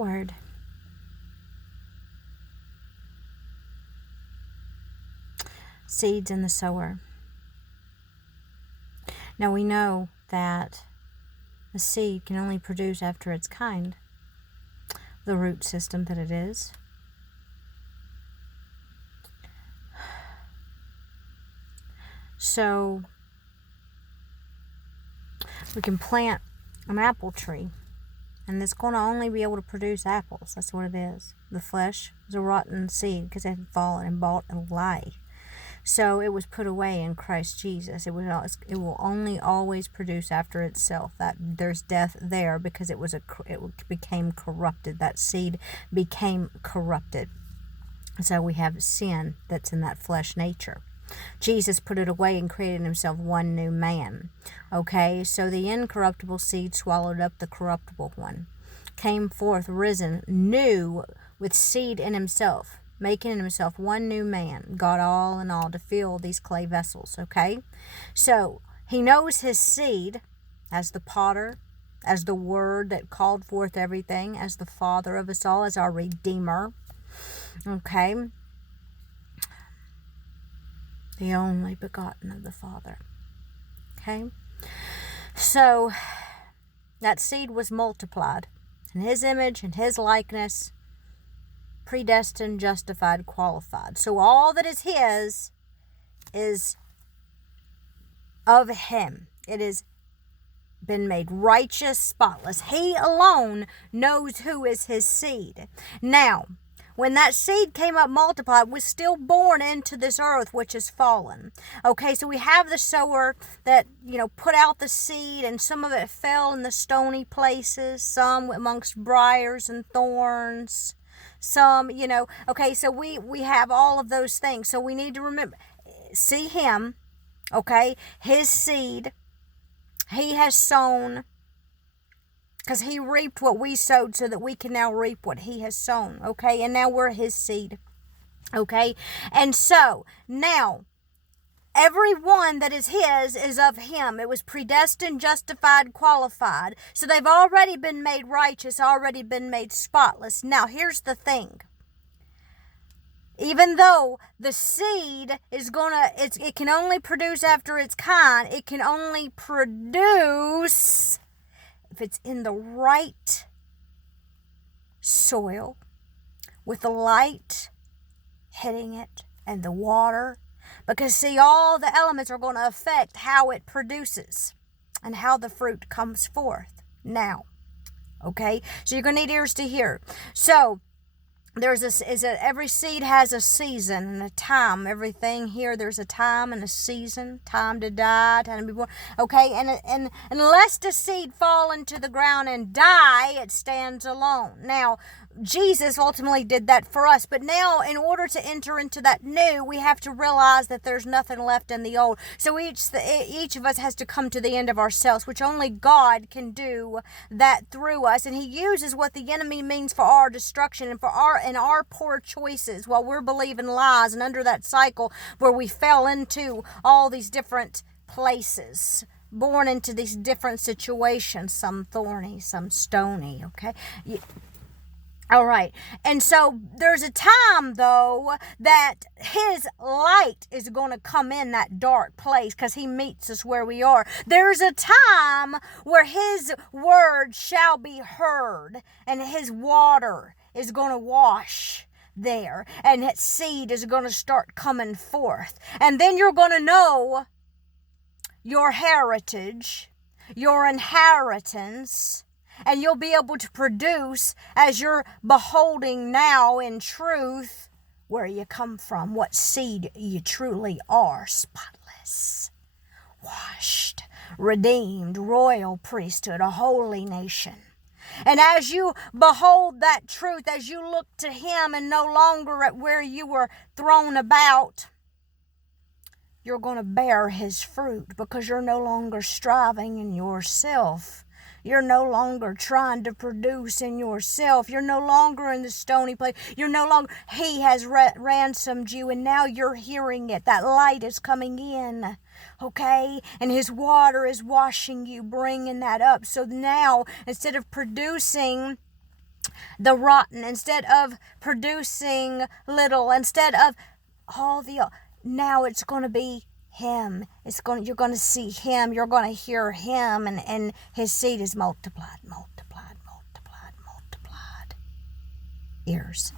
word. Seeds in the sower. Now we know that a seed can only produce after its kind, the root system that it is. So we can plant an apple tree, and it's going to only be able to produce apples. That's what it is. The flesh is a rotten seed because it had fallen and bought a lie. So it was put away in Christ Jesus. It will only always produce after itself. That there's death there because it became corrupted. That seed became corrupted. So we have sin that's in that flesh nature. Jesus put it away and created himself one new man. Okay, so the incorruptible seed swallowed up the corruptible one. Came forth risen, new, with seed in himself, making himself one new man, God all in all, to fill these clay vessels. Okay, so he knows his seed as the potter, as the word that called forth everything, as the Father of us all, as our Redeemer. Okay, the only begotten of the Father. Okay, so that seed was multiplied in his image and his likeness, predestined, justified, qualified. So all that is his is of him. It has been made righteous, spotless. He alone knows who is his seed. Now, when that seed came up multiplied, was still born into this earth, which is fallen. Okay, so we have the sower that, put out the seed, and some of it fell in the stony places, some amongst briars and thorns, some, okay, so we have all of those things. So we need to remember, see him, okay, his seed, he has sown, because he reaped what we sowed so that we can now reap what he has sown. Okay, and now we're his seed. Okay, and so now every one that is his is of him. It was predestined, justified, qualified. So they've already been made righteous, already been made spotless. Now here's the thing. Even though the seed is it can only produce after its kind, it can only produce if it's in the right soil, with the light hitting it and the water. Because see, all the elements are going to affect how it produces and how the fruit comes forth. Now, okay, so you're going to need ears to hear. So every seed has a season and a time. Everything here, there's a time and a season. Time to die, time to be born. Okay, and unless the seed fall into the ground and die, it stands alone. Now, Jesus ultimately did that for us. But now, in order to enter into that new, we have to realize that there's nothing left in the old. So each of us has to come to the end of ourselves, which only God can do that through us. And he uses what the enemy means for our destruction and for our poor choices while we're believing lies and under that cycle where we fell into all these different places, born into these different situations, some thorny, some stony. Okay. All right. And so there's a time, though, that his light is going to come in that dark place because he meets us where we are. There's a time where his word shall be heard and his water is going to wash there and its seed is going to start coming forth. And then you're going to know your heritage, your inheritance, and you'll be able to produce as you're beholding now in truth where you come from, what seed you truly are. Spotless, washed, redeemed, royal priesthood, a holy nation. And as you behold that truth, as you look to him and no longer at where you were thrown about, you're going to bear his fruit because you're no longer striving in yourself. You're no longer trying to produce in yourself. You're no longer in the stony place. You're no longer, he has ransomed you and now you're hearing it. That light is coming in, okay? And his water is washing you, bringing that up. So now, instead of producing the rotten, instead of producing little, instead of all the, now it's going to be him. You're going to see him, you're going to hear him, and his seed is multiplied, multiplied, multiplied, multiplied. Ears.